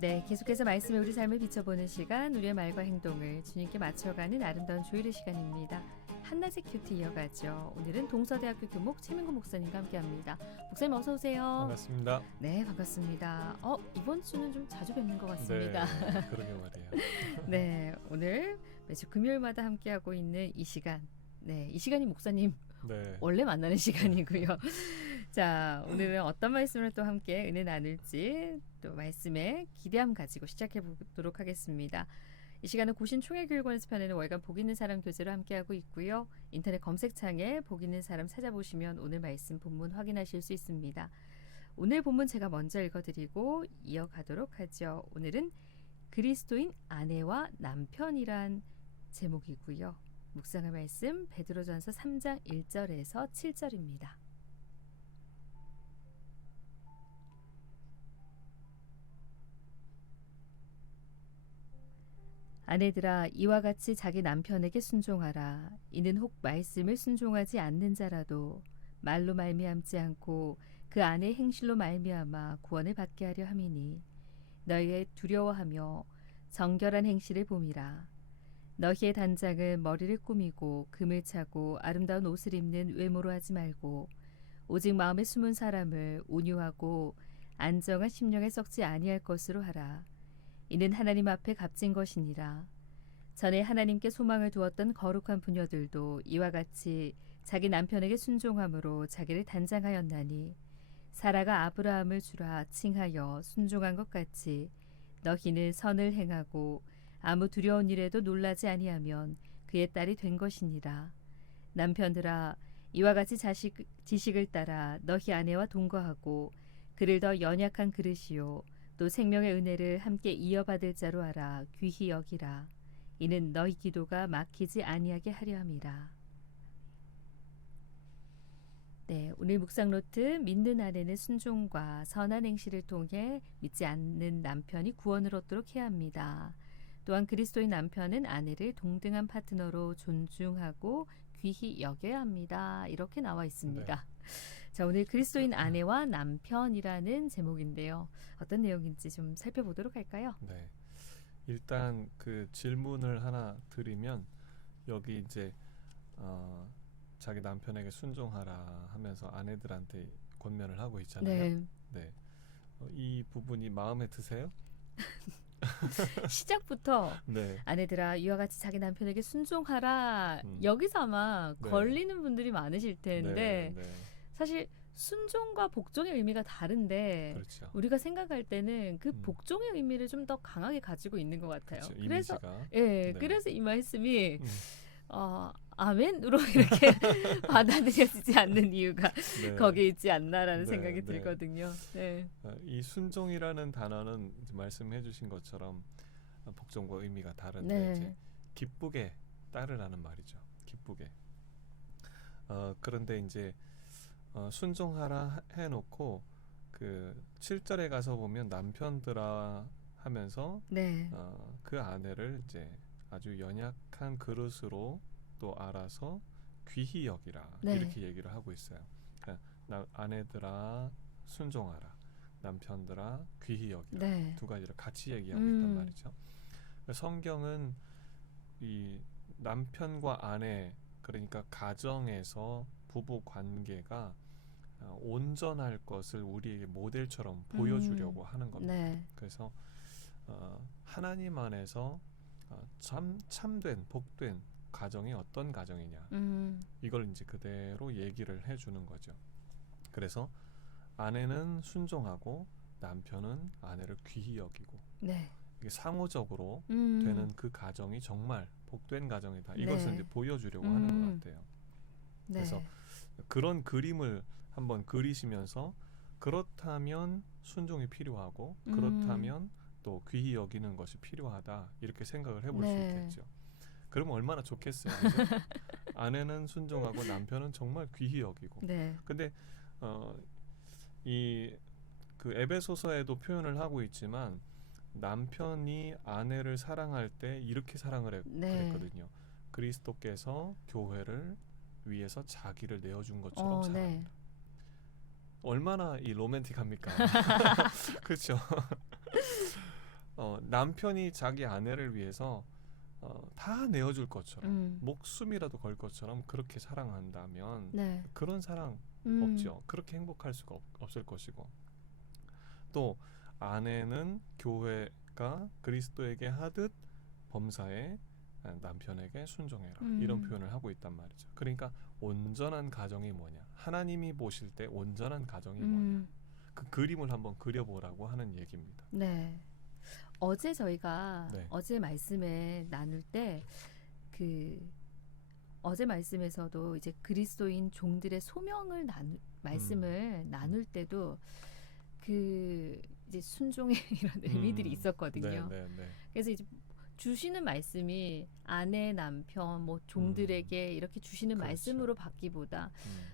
네, 계속해서 말씀에 우리 삶을 비춰보는 시간, 우리의 말과 행동을 주님께 맞춰가는 아름다운 주일의 시간입니다. 한낮의 큐티 이어가죠. 오늘은 동서대학교 교목 최민구 목사님과 함께합니다. 목사님 어서 오세요. 반갑습니다. 네, 반갑습니다. 이번 주는 좀 자주 뵙는 것 같습니다. 네, 그러게 말이에요. 네, 오늘 매주 금요일마다 함께하고 있는 이 시간. 네, 이 시간이 목사님 네, 원래 만나는 시간이고요. 자, 오늘은 어떤 말씀을 또 함께 은혜 나눌지 또 말씀에 기대함 가지고 시작해 보도록 하겠습니다. 이 시간은 고신 총회교육원에서 펴내는 월간 복 있는 사람 교재로 함께하고 있고요. 인터넷 검색창에 복 있는 사람 찾아보시면 오늘 말씀 본문 확인하실 수 있습니다. 오늘 본문 제가 먼저 읽어드리고 이어가도록 하죠. 오늘은 그리스도인 아내와 남편이란 제목이고요. 묵상의 말씀 베드로전서 3장 1절에서 7절입니다. 아내들아 이와 같이 자기 남편에게 순종하라. 이는 혹 말씀을 순종하지 않는 자라도 말로 말미암지 않고 그 아내의 행실로 말미암아 구원을 받게 하려 함이니 너희의 두려워하며 정결한 행실을 봄이라. 너희의 단장은 머리를 꾸미고 금을 차고 아름다운 옷을 입는 외모로 하지 말고 오직 마음에 숨은 사람을 온유하고 안정한 심령에 썩지 아니할 것으로 하라. 이는 하나님 앞에 값진 것이니라. 전에 하나님께 소망을 두었던 거룩한 부녀들도 이와 같이 자기 남편에게 순종함으로 자기를 단장하였나니 사라가 아브라함을 주라 칭하여 순종한 것 같이 너희는 선을 행하고 아무 두려운 일에도 놀라지 아니하면 그의 딸이 된 것이니라. 남편들아 이와 같이 지식을 따라 너희 아내와 동거하고 그를 더 연약한 그릇이요 또 생명의 은혜를 함께 이어받을 자로 알아 귀히 여기라. 이는 너희 기도가 막히지 아니하게 하려 함이라. 네, 오늘 묵상 노트 믿는 아내는 순종과 선한 행실을 통해 믿지 않는 남편이 구원을 얻도록 해야 합니다. 또한 그리스도인 남편은 아내를 동등한 파트너로 존중하고 귀히 여겨야 합니다. 이렇게 나와 있습니다. 네. 자, 오늘 그리스도인 아내와 남편이라는 제목인데요. 어떤 내용인지 좀 살펴보도록 할까요? 네. 일단 그 질문을 하나 드리면 여기 이제 자기 남편에게 순종하라 하면서 아내들한테 권면을 하고 있잖아요. 네. 네. 이 부분이 마음에 드세요? 시작부터 네. 아내들아 이와 같이 자기 남편에게 순종하라. 여기서 아마 네. 걸리는 분들이 많으실 텐데 네. 사실 순종과 복종의 의미가 다른데 그렇죠. 우리가 생각할 때는 그 복종의 의미를 좀 더 강하게 가지고 있는 것 같아요. 그렇죠. 그래서 이미지가. 예, 네. 그래서 이 말씀이 음. 아멘으로 이렇게 받아들여지지 않는 이유가 네. 거기에 있지 않나라는 네, 생각이 네. 들거든요. 네. 이 순종이라는 단어는 이제 말씀해주신 것처럼 복종과 의미가 다른데 네. 이제 기쁘게 따르라는 말이죠. 기쁘게. 그런데 이제 순종하라 해놓고 그 7절에 가서 보면 남편들아 하면서 네. 그 아내를 이제 아주 연약한 그릇으로 또 알아서 귀히 여기라 네. 이렇게 얘기를 하고 있어요. 그러니까 아내들아 순종하라, 남편들아 귀히 여기라. 네. 두 가지를 같이 얘기하고 있단 말이죠. 성경은 이 남편과 아내 그러니까 가정에서 부부 관계가 온전할 것을 우리에게 모델처럼 보여주려고 하는 겁니다. 네. 그래서 하나님 안에서 참된 복된 가정이 어떤 가정이냐 이걸 이제 그대로 얘기를 해주는 거죠. 그래서 아내는 순종하고 남편은 아내를 귀히 여기고 네. 이게 상호적으로 되는 그 가정이 정말 복된 가정이다. 이것을 네. 이제 보여주려고 하는 것 같아요. 네. 그래서 그런 그림을 한번 그리시면서 그렇다면 순종이 필요하고 그렇다면 또 귀히 여기는 것이 필요하다 이렇게 생각을 해볼 수 네. 있겠죠. 그러면 얼마나 좋겠어요. 그죠? 아내는 순종하고 남편은 정말 귀히 여기고. 네. 근데 이 그 에베소서에도 표현을 하고 있지만 남편이 아내를 사랑할 때 이렇게 사랑을 네. 그랬거든요. 그리스도께서 교회를 위해서 자기를 내어준 것처럼 사랑한다. 네. 얼마나 이 로맨틱합니까? 그렇죠. 남편이 자기 아내를 위해서 다 내어줄 것처럼 음. 목숨이라도 걸 것처럼 그렇게 사랑한다면 네. 그런 사랑 없죠. 그렇게 행복할 수가 없을 것이고 또 아내는 교회가 그리스도에게 하듯 범사에 남편에게 순종해라 이런 표현을 하고 있단 말이죠. 그러니까 온전한 가정이 뭐냐? 하나님이 보실 때 온전한 가정이 뭐냐? 그 그림을 한번 그려보라고 하는 얘기입니다. 네. 어제 저희가 네. 어제 말씀에 나눌 때 그 어제 말씀에서도 이제 그리스도인 종들의 소명을 말씀을 나눌 때도 그 이제 순종의 이런 의미들이 있었거든요. 네, 네, 네. 그래서 이제 주시는 말씀이 아내, 남편, 뭐 종들에게 이렇게 주시는 그렇죠. 말씀으로 받기보다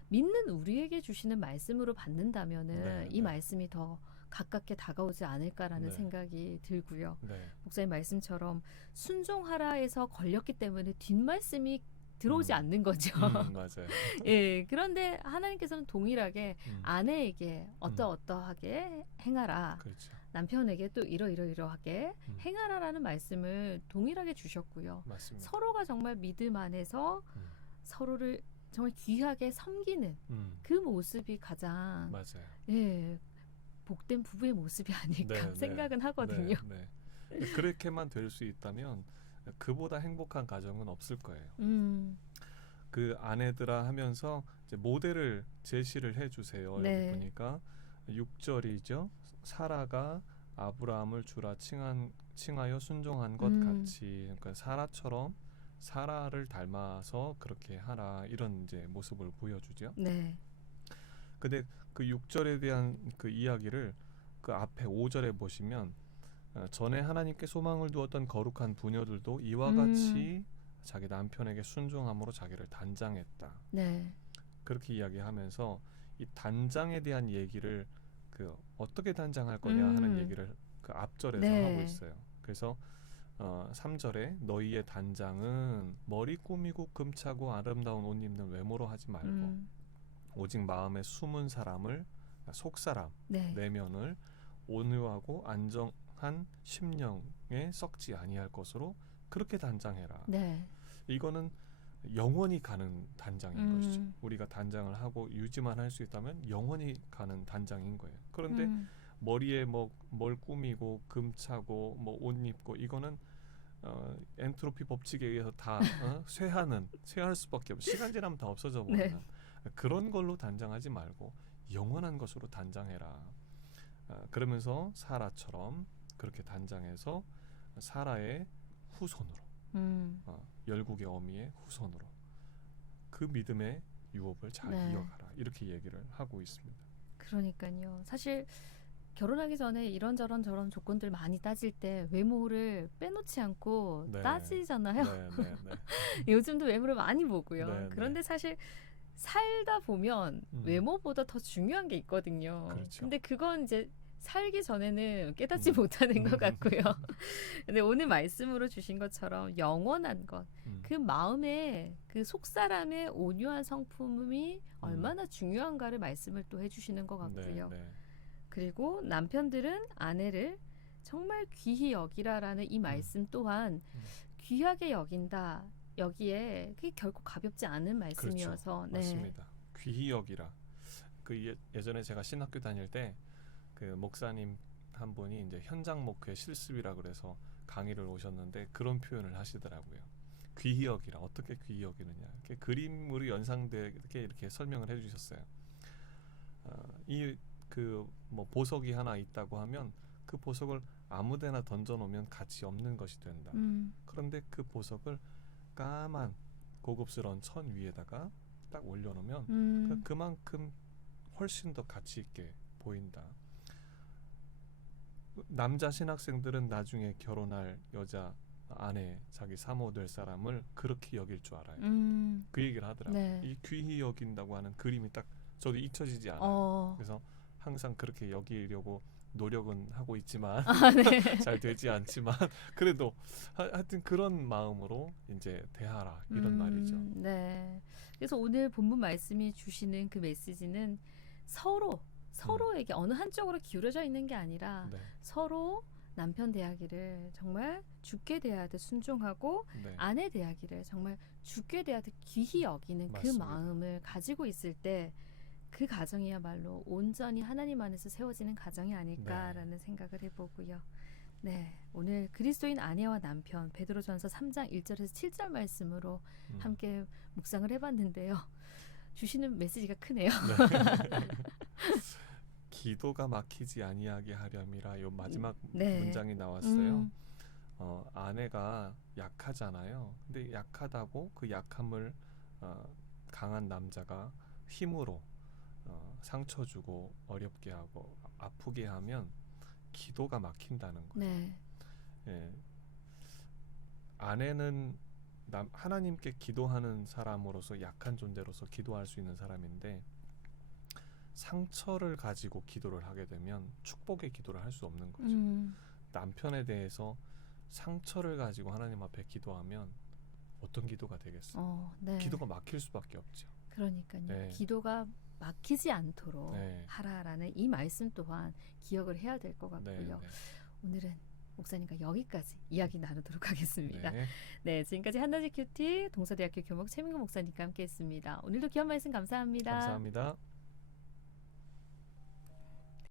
믿는 우리에게 주시는 말씀으로 받는다면은 네, 이 네. 말씀이 더 가깝게 다가오지 않을까라는 네. 생각이 들고요. 네. 목사님 말씀처럼 순종하라에서 걸렸기 때문에 뒷말씀이 들어오지 음. 않는 거죠. 맞아요. 예, 그런데 하나님께서는 동일하게 아내에게 음. 어떠어떠하게 행하라. 그렇죠. 남편에게 또 이러이러하게 음. 행하라라는 말씀을 동일하게 주셨고요. 맞습니다. 서로가 정말 믿음 안에서 서로를 정말 귀하게 섬기는 그 모습이 가장 맞아요. 예, 복된 부부의 모습이 아닐까 네, 생각은 하거든요. 네, 네. 그렇게만 될 수 있다면 그보다 행복한 가정은 없을 거예요. 그 아내들아 하면서 이제 모델을 제시를 해주세요. 네. 여기 보니까 6절이죠. 사라가 아브라함을 주라 칭하여 순종한 것 같이, 그러니까 사라처럼 사라를 닮아서 그렇게 하라 이런 이제 모습을 보여주죠. 네. 근데 그 6절에 대한 그 이야기를 그 앞에 5절에 보시면 전에 하나님께 소망을 두었던 거룩한 부녀들도 이와 같이 자기 남편에게 순종함으로 자기를 단장했다. 네. 그렇게 이야기하면서 이 단장에 대한 얘기를 그 어떻게 단장할 거냐 하는 얘기를 그 앞절에서 네. 하고 있어요. 그래서 3절에 너희의 단장은 머리 꾸미고 금차고 아름다운 옷 입는 외모로 하지 말고 오직 마음에 숨은 사람을 속사람 네. 내면을 온유하고 안정한 심령에 썩지 아니할 것으로 그렇게 단장해라. 네. 이거는 영원히 가는 단장인 것이죠. 우리가 단장을 하고 유지만 할 수 있다면 영원히 가는 단장인 거예요. 그런데 머리에 뭐 뭘 꾸미고 금차고 뭐 옷 입고 이거는 엔트로피 법칙에 의해서 다 쇠할 수밖에 없고 시간 지나면 다 없어져 버리는 네. 그런 걸로 단장하지 말고 영원한 것으로 단장해라. 그러면서 사라처럼 그렇게 단장해서 사라의 후손으로 열국의 어미의 후손으로 그 믿음의 유업을 잘 네. 이어가라 이렇게 얘기를 하고 있습니다. 그러니까요. 사실 결혼하기 전에 이런저런 저런 조건들 많이 따질 때 외모를 빼놓지 않고 네. 따지잖아요. 네. 요즘도 외모를 많이 보고요. 네, 그런데 사실 살다 보면 외모보다 더 중요한 게 있거든요. 그렇죠. 근데 그건 이제 살기 전에는 깨닫지 못하는 것 같고요. 근데 오늘 말씀으로 주신 것처럼 영원한 것, 그 마음에 그 속사람의 온유한 성품이 얼마나 중요한가를 말씀을 또 해주시는 것 같고요. 네. 그리고 남편들은 아내를 정말 귀히 여기라라는 이 말씀 또한 귀하게 여긴다. 여기에 그게 결코 가볍지 않은 말씀이어서 그렇죠. 맞습니다. 귀히 여기라. 그 예전에 제가 신학교 다닐 때 그 목사님 한 분이 이제 현장 목회 실습이라 그래서 강의를 오셨는데 그런 표현을 하시더라고요. 귀히 여기라. 어떻게 귀히 여기느냐. 이렇게 그림으로 연상되게 이렇게 설명을 해주셨어요. 이 그 뭐 보석이 하나 있다고 하면 그 보석을 아무데나 던져놓으면 가치 없는 것이 된다. 그런데 그 보석을 까만 고급스러운 천 위에다가 딱 올려놓으면 그만큼 훨씬 더 가치 있게 보인다. 남자 신학생들은 나중에 결혼할 여자 아내 자기 사모 될 사람을 그렇게 여길 줄 알아요. 그 얘기를 하더라고요. 네. 이 귀히 여긴다고 하는 그림이 딱 저도 잊혀지지 않아요. 그래서 항상 그렇게 여기려고 노력은 하고 있지만 네. 잘 되지 않지만 그래도 하여튼 그런 마음으로 이제 대하라 이런 말이죠. 네. 그래서 오늘 본문 말씀이 주시는 그 메시지는 서로에게 어느 한쪽으로 기울어져 있는 게 아니라 네. 서로 남편 대하기를 정말 죽게 대하듯 순종하고 네. 아내 대하기를 정말 죽게 대하듯 귀히 여기는 그 맞습니다. 마음을 가지고 있을 때 그 가정이야말로 온전히 하나님 안에서 세워지는 가정이 아닐까라는 생각을 해보고요. 네, 오늘 그리스도인 아내와 남편 베드로전서 3장 1절에서 7절 말씀으로 함께 묵상을 해봤는데요. 주시는 메시지가 크네요. 기도가 막히지 아니하게 하렴이라 요 마지막 네. 문장이 나왔어요. 음. 아내가 약하잖아요. 근데 약하다고 그 약함을 강한 남자가 힘으로 상처 주고 어렵게 하고 아프게 하면 기도가 막힌다는 거예요. 네. 예. 아내는 하나님께 기도하는 사람으로서 약한 존재로서 기도할 수 있는 사람인데 상처를 가지고 기도를 하게 되면 축복의 기도를 할 수 없는 거죠. 남편에 대해서 상처를 가지고 하나님 앞에 기도하면 어떤 기도가 되겠어요? 네. 기도가 막힐 수밖에 없죠. 그러니까요. 네. 기도가 막히지 않도록 네. 하라라는 이 말씀 또한 기억을 해야 될 것 네, 같고요. 오늘은 목사님과 여기까지 이야기 나누도록 하겠습니다. 네. 네, 지금까지 한나지 큐티 동서대학교 교목 최민구 목사님과 함께했습니다. 오늘도 귀한 말씀 감사합니다. 감사합니다.